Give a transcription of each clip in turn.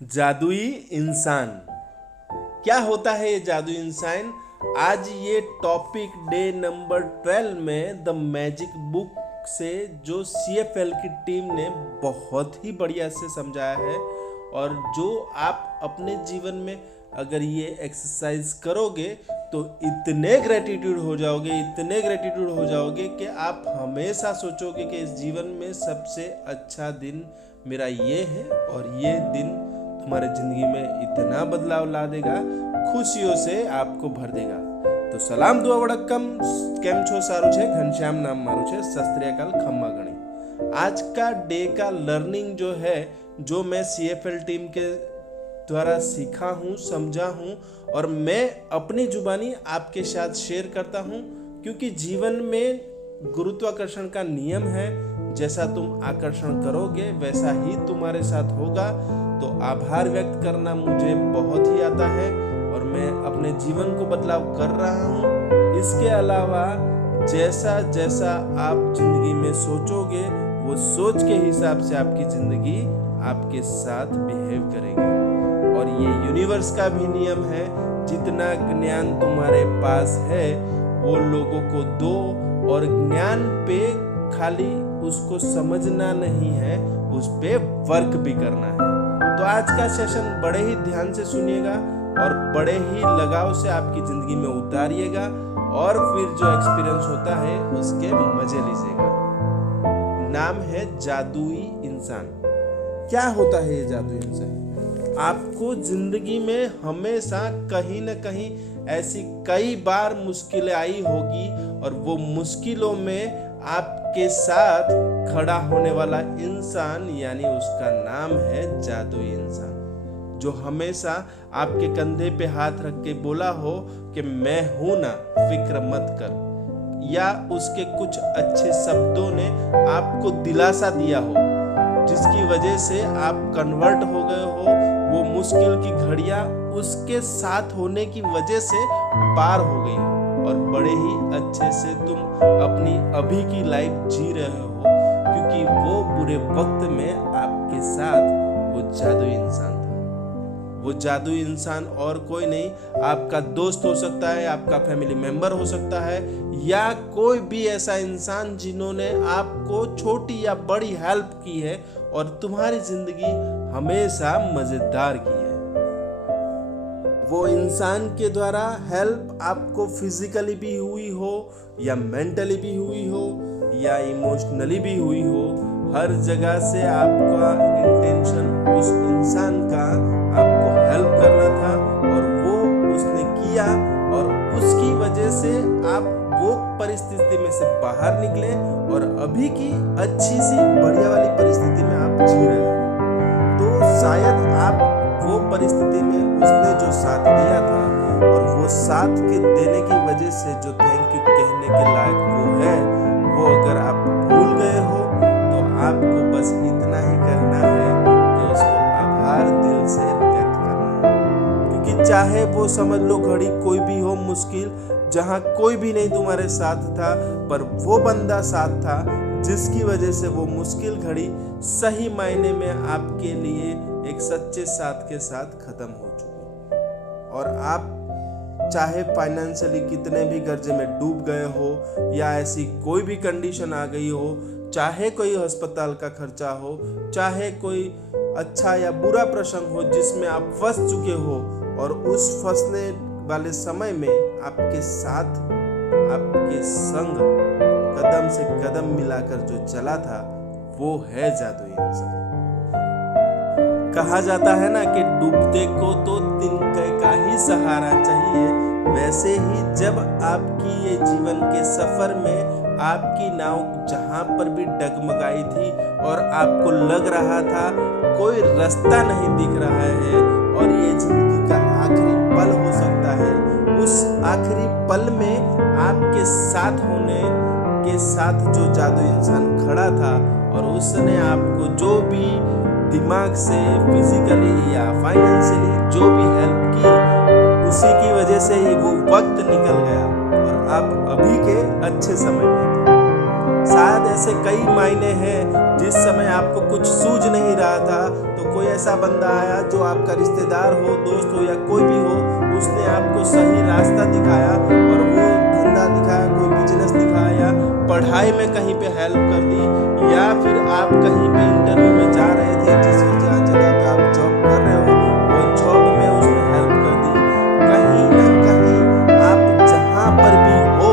जादुई इंसान। क्या होता है ये जादुई इंसान? आज ये टॉपिक डे नंबर 12 में द मैजिक बुक से जो CFL की टीम ने बहुत ही बढ़िया से समझाया है, और जो आप अपने जीवन में अगर ये एक्सरसाइज करोगे तो इतने ग्रेटिट्यूड हो जाओगे कि आप हमेशा सोचोगे कि इस जीवन में सबसे अच्छा दिन मेरा ये है, और ये दिन तुम्हारे ज़िंदगी में इतना बदलाव ला देगा, खुशियों से आपको भर देगा। तो सलाम दुआ वड़क्कम, केम छो सारू छे, घनश्याम नाम मारू छे, सस्त्रियाकाल खम्मा गणी। आज का डे का लर्निंग जो है, जो मैं CFL टीम के द्वारा सीखा हूँ, समझा हूँ, और मैं अपनी जुबानी आपके साथ शेयर करता हूँ, क्योंकि जीवन में गुरुत्वाकर्षण का नियम है, जैसा तुम आकर्षण करोगे वैसा ही तुम्हारे साथ होगा। तो आभार व्यक्त करना मुझे बहुत ही आता है, और मैं अपने जीवन को बदलाव कर रहा हूँ। इसके अलावा जैसा जैसा आप जिंदगी में सोचोगे, वो सोच के हिसाब से आपकी जिंदगी आपके साथ बिहेव करेगी। और ये यूनिवर्स का भी नियम है, जितना ज्ञान तुम्हारे पास है वो लोगों को दो, और ज्ञान पे खाली उसको समझना नहीं है, उस पे वर्क भी करना है। तो आज का सेशन बड़े ही ध्यान से सुनिएगा और बड़े ही लगाव से आपकी जिंदगी में उतारिएगा, और फिर जो एक्सपीरियंस होता है उसके मजे लीजिएगा। नाम है जादुई इंसान। क्या होता है ये जादुई इंसान? आपको जिंदगी में हमेशा कहीं न कहीं ऐसी कई बार मुश्किलें आई होगी, और वो मुश्किलों में आपके साथ खड़ा होने वाला इंसान, यानी उसका नाम है जादुई इंसान, जो हमेशा आपके कंधे पे हाथ रख के बोला हो कि मैं हूं ना, फिक्र मत कर, या उसके कुछ अच्छे शब्दों ने आपको दिलासा दिया हो, जिसकी वजह से आप कन्वर्ट हो गए हो। वो मुश्किल की घड़ियां उसके साथ होने की वजह से पार हो गई, और बड़े ही अच्छे से तुम अपनी अभी की लाइफ जी रहे हो, क्योंकि वो बुरे वक्त में आपके साथ वो जादुई इंसान था। वो जादुई इंसान और कोई नहीं, आपका दोस्त हो सकता है, आपका फैमिली मेंबर हो सकता है, या कोई भी ऐसा इंसान जिन्होंने आपको छोटी या बड़ी हेल्प की है और तुम्हारी जिंदगी हमेशा मजेदार की है। वो इंसान के द्वारा हेल्प आपको फिजिकली भी हुई हो, या मेंटली भी हुई हो, या इमोशनली भी हुई हो, हर जगह से आपका इंटेंशन उस इंसान का आपको हेल्प करना था, और वो उसने किया, और उसकी वजह से आप वो परिस्थिति में से बाहर निकले, और अभी की अच्छी सी बढ़िया वाली परिस्थिति में आप जी रहे हो। तो शायद आप वो परिस्थिति में उसने जो साथ दिया था, और वो साथ के देने की वजह से जो थैंक यू कहने के लायक वो है, वो अगर आप भूल गए हो, तो आपको बस इतना ही करना है कि उसको आभार दिल से व्यक्त करना है। क्योंकि चाहे वो समझ लो घड़ी कोई भी हो मुश्किल, जहाँ कोई भी नहीं तुम्हारे साथ था, पर वो बंदा साथ था, जिसकी वजह से वो मुश्किल घड़ी सही मायने में आपके लिए एक सच्चे साथ के साथ खत्म हो चुकी। और आप चाहे फाइनेंशियली कितने भी कर्जे में डूब गए हो, या ऐसी कोई भी कंडीशन आ गई हो, चाहे कोई अस्पताल का खर्चा हो, चाहे कोई अच्छा या बुरा प्रसंग हो जिसमें आप फंस चुके हो, और उस फंसने वाले समय में आपके साथ, आपके संग कदम से कदम मिलाकर जो चला था, वो है जादुई इंसान। कहा जाता है ना कि डूबते को तो तिनके का ही सहारा चाहिए। वैसे ही जब आपकी ये जीवन के सफर में आपकी नाव जहां पर भी डगमगाई थी, और आपको लग रहा था कोई रास्ता नहीं दिख रहा है, और ये जिंदगी का आखिरी पल हो सकता है, उस आखिरी पल में आपके साथ होने के साथ जो जादुई इंसान खड़ा था, और उसने आपको जो भी दिमाग से, फिजिकली या फाइनेंशियली जो भी हेल्प की, उसी की वजह से ही वो वक्त निकल गया, और आप अभी के अच्छे समय में थे। शायद ऐसे कई मायने हैं जिस समय आपको कुछ सूझ नहीं रहा था तो कोई ऐसा बंदा आया जो आपका रिश्तेदार हो, दोस्त हो या कोई भी हो, उसने आपको सही रास्ता दिखाया और वो धंधा दिखाया, कोई बिजनेस दिखाया, पढ़ाई में कहीं पे हेल्प कर दी, या फिर आप कहीं पे इंटरव्यू में जा रहे थे, जिस जगह पे आप जॉब कर रहे हो वो जॉब में उसने हेल्प कर दी। कहीं ना कहीं आप जहाँ पर भी हो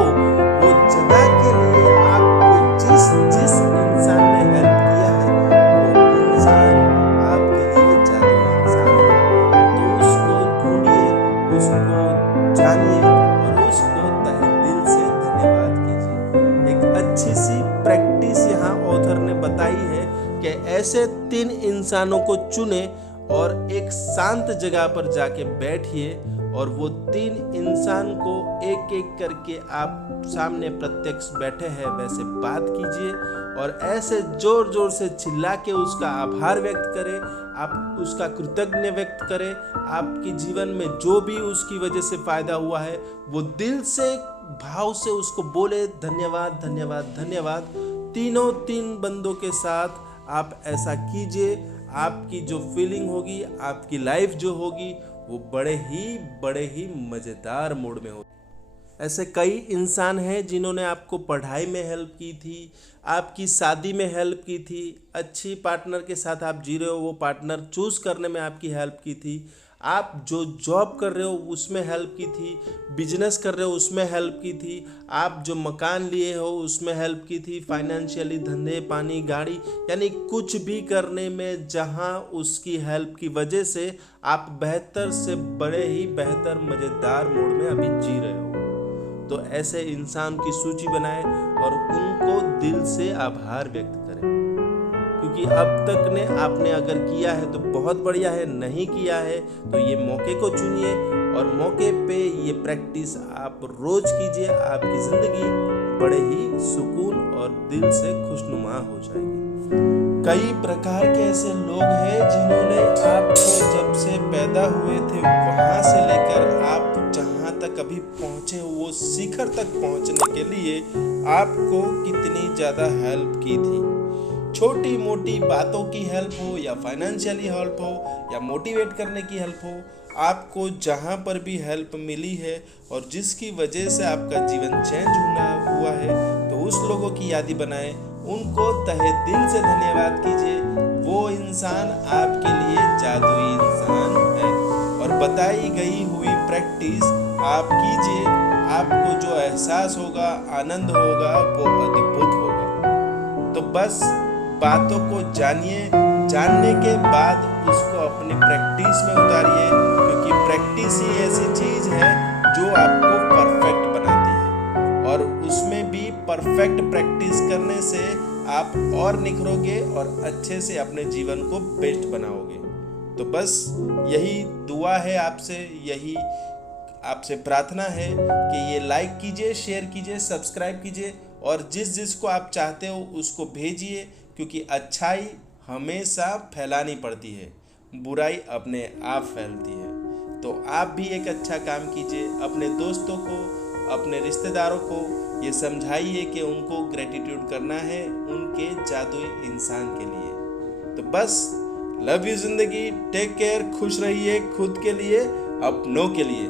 वो जगह के लिए आपको जिस जिस इंसान ने हेल्प किया है वो इंसान आपके लिए जादुई इंसान है। तो उसको ढूंढिए, उसको जानिए और उसको तहे दिल से धन्यवाद कीजिए। एक अच्छी सी प्रैक्टिस यहाँ ऑथर ने बताई है कि ऐसे 3 इंसानों को चुने और एक शांत जगह पर जाके बैठिए और वो 3 इंसान को एक एक करके आप सामने प्रत्यक्ष बैठे हैं वैसे बात कीजिए और ऐसे जोर जोर से चिल्ला के उसका आभार व्यक्त करें, आप उसका कृतज्ञ व्यक्त करें। आपके जीवन में जो भी उसकी वजह से फायदा हुआ है वो दिल से भाव से उसको बोले धन्यवाद धन्यवाद धन्यवाद। 3 बंदों के साथ आप ऐसा कीजिए, आपकी जो फीलिंग होगी, आपकी लाइफ जो होगी वो बड़े ही मज़ेदार मोड में हो। ऐसे कई इंसान हैं जिन्होंने आपको पढ़ाई में हेल्प की थी, आपकी शादी में हेल्प की थी, अच्छी पार्टनर के साथ आप जी रहे हो वो पार्टनर चूज़ करने में आपकी हेल्प की थी, आप जो जॉब कर रहे हो उसमें हेल्प की थी, बिजनेस कर रहे हो उसमें हेल्प की थी, आप जो मकान लिए हो उसमें हेल्प की थी, फाइनेंशियली धंधे पानी गाड़ी यानी कुछ भी करने में जहां उसकी हेल्प की वजह से आप बेहतर से बड़े ही बेहतर मज़ेदार मोड में अभी जी रहे हो। तो ऐसे इंसान की सूची बनाएं और उनको दिल से आभार व्यक्त करें, क्योंकि अब तक ने आपने अगर किया है तो बहुत बढ़िया है, नहीं किया है तो ये मौके को चुनिए और मौके पे ये प्रैक्टिस आप रोज कीजिए। आपकी ज़िंदगी बड़े ही सुकून और दिल से खुशनुमा हो जाएगी। कई प्रकार के ऐसे लोग हैं जिन्होंने आपको जब से पैदा हुए थे वहाँ से लेकर आप जहाँ तक अभी पहुँचे हो वो शिखर तक पहुँचने के लिए आपको कितनी ज़्यादा हेल्प की थी। छोटी मोटी बातों की हेल्प हो या फाइनेंशियली हेल्प हो या मोटिवेट करने की हेल्प हो, आपको जहाँ पर भी हेल्प मिली है और जिसकी वजह से आपका जीवन चेंज हुआ है तो उस लोगों की यादी बनाएं, उनको तहे दिल से धन्यवाद कीजिए। वो इंसान आपके लिए जादुई इंसान है और बताई गई हुई प्रैक्टिस आप कीजिए, आपको जो एहसास होगा, आनंद होगा वो अद्भुत होगा। तो बस बातों को जानिए, जानने के बाद उसको अपनी प्रैक्टिस में उतारिए, क्योंकि प्रैक्टिस ही ऐसी चीज़ है जो आपको परफेक्ट बनाती है और उसमें भी परफेक्ट प्रैक्टिस करने से आप और निखरोगे और अच्छे से अपने जीवन को बेस्ट बनाओगे। तो बस यही दुआ है आपसे, यही आपसे प्रार्थना है कि ये लाइक कीजिए, शेयर कीजिए, सब्सक्राइब कीजिए और जिस को आप चाहते हो उसको भेजिए, क्योंकि अच्छाई हमेशा फैलानी पड़ती है, बुराई अपने आप फैलती है। तो आप भी एक अच्छा काम कीजिए, अपने दोस्तों को, अपने रिश्तेदारों को ये समझाइए कि उनको ग्रेटिट्यूड करना है उनके जादुई इंसान के लिए। तो बस लव यू ज़िंदगी, टेक केयर, खुश रहिए खुद के लिए, अपनों के लिए।